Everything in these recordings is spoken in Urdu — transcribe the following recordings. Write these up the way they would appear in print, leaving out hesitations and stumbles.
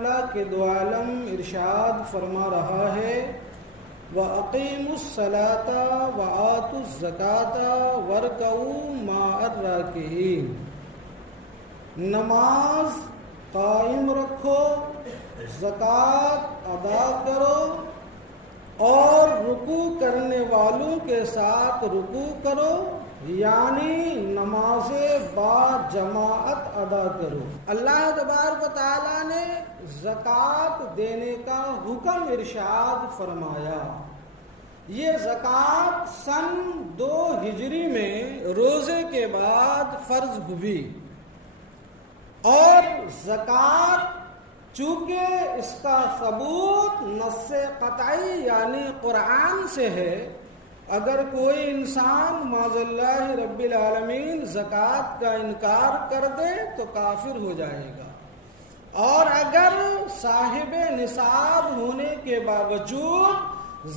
اللہ کے دو عالم ارشاد فرما رہا ہے وَأَقِيمُوا الصَّلَاةَ وَآتُوا الزَّكَاةَ وَارْكَعُوا مَعَ الرَّاكِعِينَ، نماز قائم رکھو، زکوٰۃ ادا کرو اور رکوع کرنے والوں کے ساتھ رکوع کرو، یعنی نماز با جماعت ادا کرو۔ اللہ تبارک و تعالیٰ نے زکوٰۃ دینے کا حکم ارشاد فرمایا۔ یہ زکوٰۃ سن 2 ہجری میں روزے کے بعد فرض ہوئی، اور زکوٰۃ چونکہ اس کا ثبوت نص قطعی یعنی قرآن سے ہے، اگر کوئی انسان معاذ اللہ رب العالمین زکوٰۃ کا انکار کر دے تو کافر ہو جائے گا، اور اگر صاحب نصاب ہونے کے باوجود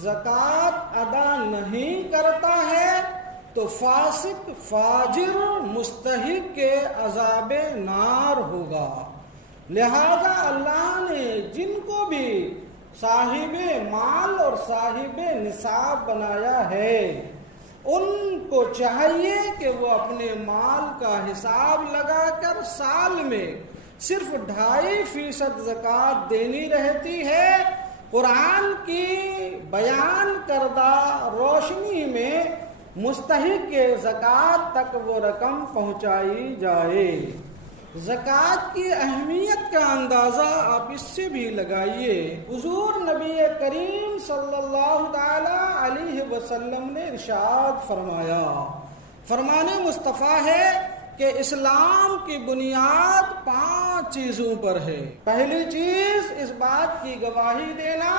زکوٰۃ ادا نہیں کرتا ہے تو فاسق فاجر مستحق کے عذاب نار ہوگا۔ لہذا اللہ نے جن کو بھی صاحب مال اور صاحب نصاب بنایا ہے ان کو چاہیے کہ وہ اپنے مال کا حساب لگا کر سال میں صرف 2.5% زکوٰۃ دینی رہتی ہے، قرآن کی بیان کردہ روشنی میں مستحق کے زکوٰۃ تک وہ رقم پہنچائی جائے۔ زکوٰۃ کی اہمیت کا اندازہ آپ اس سے بھی لگائیے۔ حضور نبی کریم صلی اللہ تعالی علیہ وسلم نے ارشاد فرمایا، فرمان مصطفیٰ ہے کہ اسلام کی بنیاد 5 چیزوں پر ہے۔ پہلی چیز اس بات کی گواہی دینا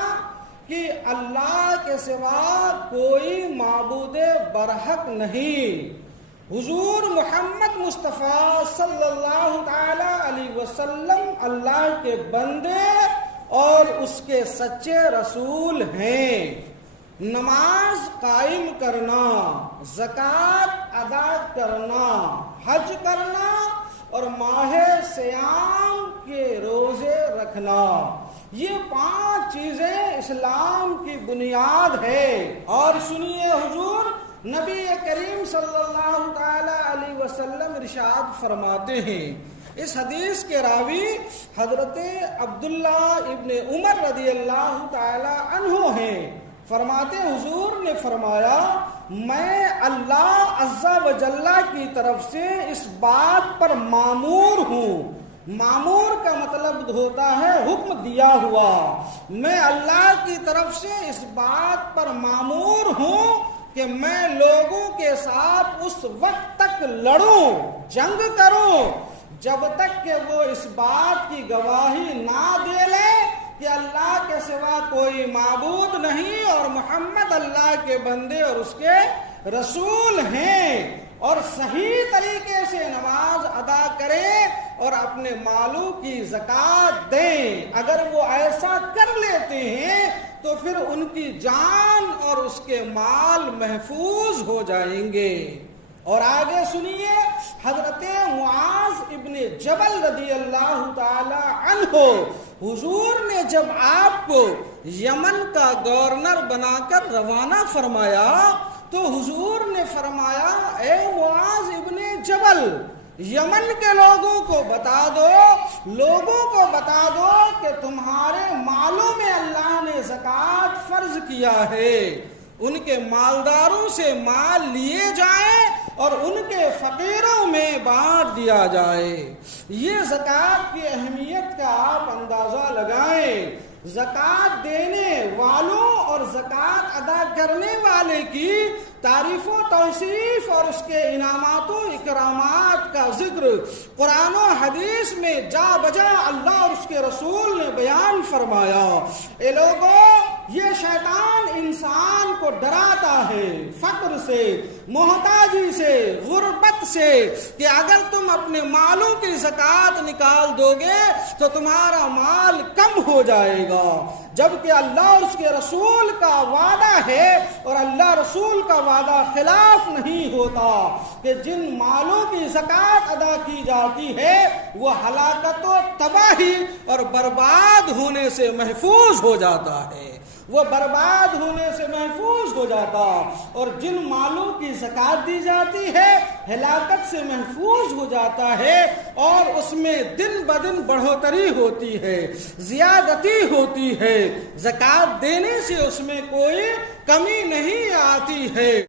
کہ اللہ کے سوا کوئی معبود برحق نہیں، حضور محمد مصطفیٰ صلی اللہ تعالی علیہ وسلم اللہ کے بندے اور اس کے سچے رسول ہیں۔ نماز قائم کرنا، زکوٰۃ ادا کرنا، حج کرنا اور ماہ صیام کے روزے رکھنا، یہ 5 چیزیں اسلام کی بنیاد ہے۔ اور سنیے حضور نبی کریم صلی اللہ تعالی علیہ وسلم ارشاد فرماتے ہیں، اس حدیث کے راوی حضرت عبداللہ ابن عمر رضی اللہ تعالی عنہ ہیں، فرماتے حضور نے فرمایا میں اللہ عز و جل کی طرف سے اس بات پر مامور ہوں، مامور کا مطلب ہوتا ہے حکم دیا ہوا، میں اللہ کی طرف سے اس بات پر مامور ہوں کہ میں لوگوں کے ساتھ اس وقت تک لڑوں، جنگ کروں جب تک کہ وہ اس بات کی گواہی نہ دے لیں کہ اللہ کے سوا کوئی معبود نہیں اور محمد اللہ کے بندے اور اس کے رسول ہیں، اور صحیح طریقے سے نماز ادا کریں اور اپنے مالوں کی زکوٰۃ دیں۔ اگر وہ ایسا کر لیتے ہیں تو پھر ان کی جان اور اس کے مال محفوظ ہو جائیں گے۔ اور آگے سنیے، حضرت معاذ ابن جبل رضی اللہ تعالی عنہ، حضور نے جب آپ کو یمن کا گورنر بنا کر روانہ فرمایا تو حضور نے فرمایا اے معاذ ابن جبل، یمن کے لوگوں کو بتا دو کہ تمہارے مالوں میں اللہ نے زکوٰۃ فرض کیا ہے، ان کے مالداروں سے مال لیے جائیں اور ان کے فقیروں میں بانٹ دیا جائے۔ یہ زکوٰۃ کی اہمیت کا آپ اندازہ لگائیں۔ زکوٰۃ دینے والوں اور زکوٰۃ ادا کرنے والے کی تعریف و توصیف اور اس کے انعامات و اکرامات کا ذکر قرآن و حدیث میں جا بجا اللہ اور اس کے رسول نے بیان فرمایا۔ اے لوگوں، یہ شیطان انسان کو ڈراتا ہے فقر سے، محتاجی سے، غربت سے، کہ اگر تم اپنے مالوں کی زکوٰۃ نکال دو گے تو تمہارا مال کم ہو جائے گا، جبکہ اللہ اور اس کے رسول کا وعدہ ہے اور اللہ رسول کا وعدہ خلاف نہیں ہوتا کہ جن مالوں کی زکوٰۃ ادا کی جاتی ہے وہ ہلاکت و تباہی اور برباد ہونے سے محفوظ ہو جاتا ہے، وہ برباد ہونے سے محفوظ ہو جاتا، اور جن مالوں کی زکوٰۃ دی جاتی ہے ہلاکت سے محفوظ ہو جاتا ہے، اور اس میں دن بدن بڑھوتری ہوتی ہے، زیادتی ہوتی ہے، زکوٰۃ دینے سے اس میں کوئی کمی نہیں آتی ہے۔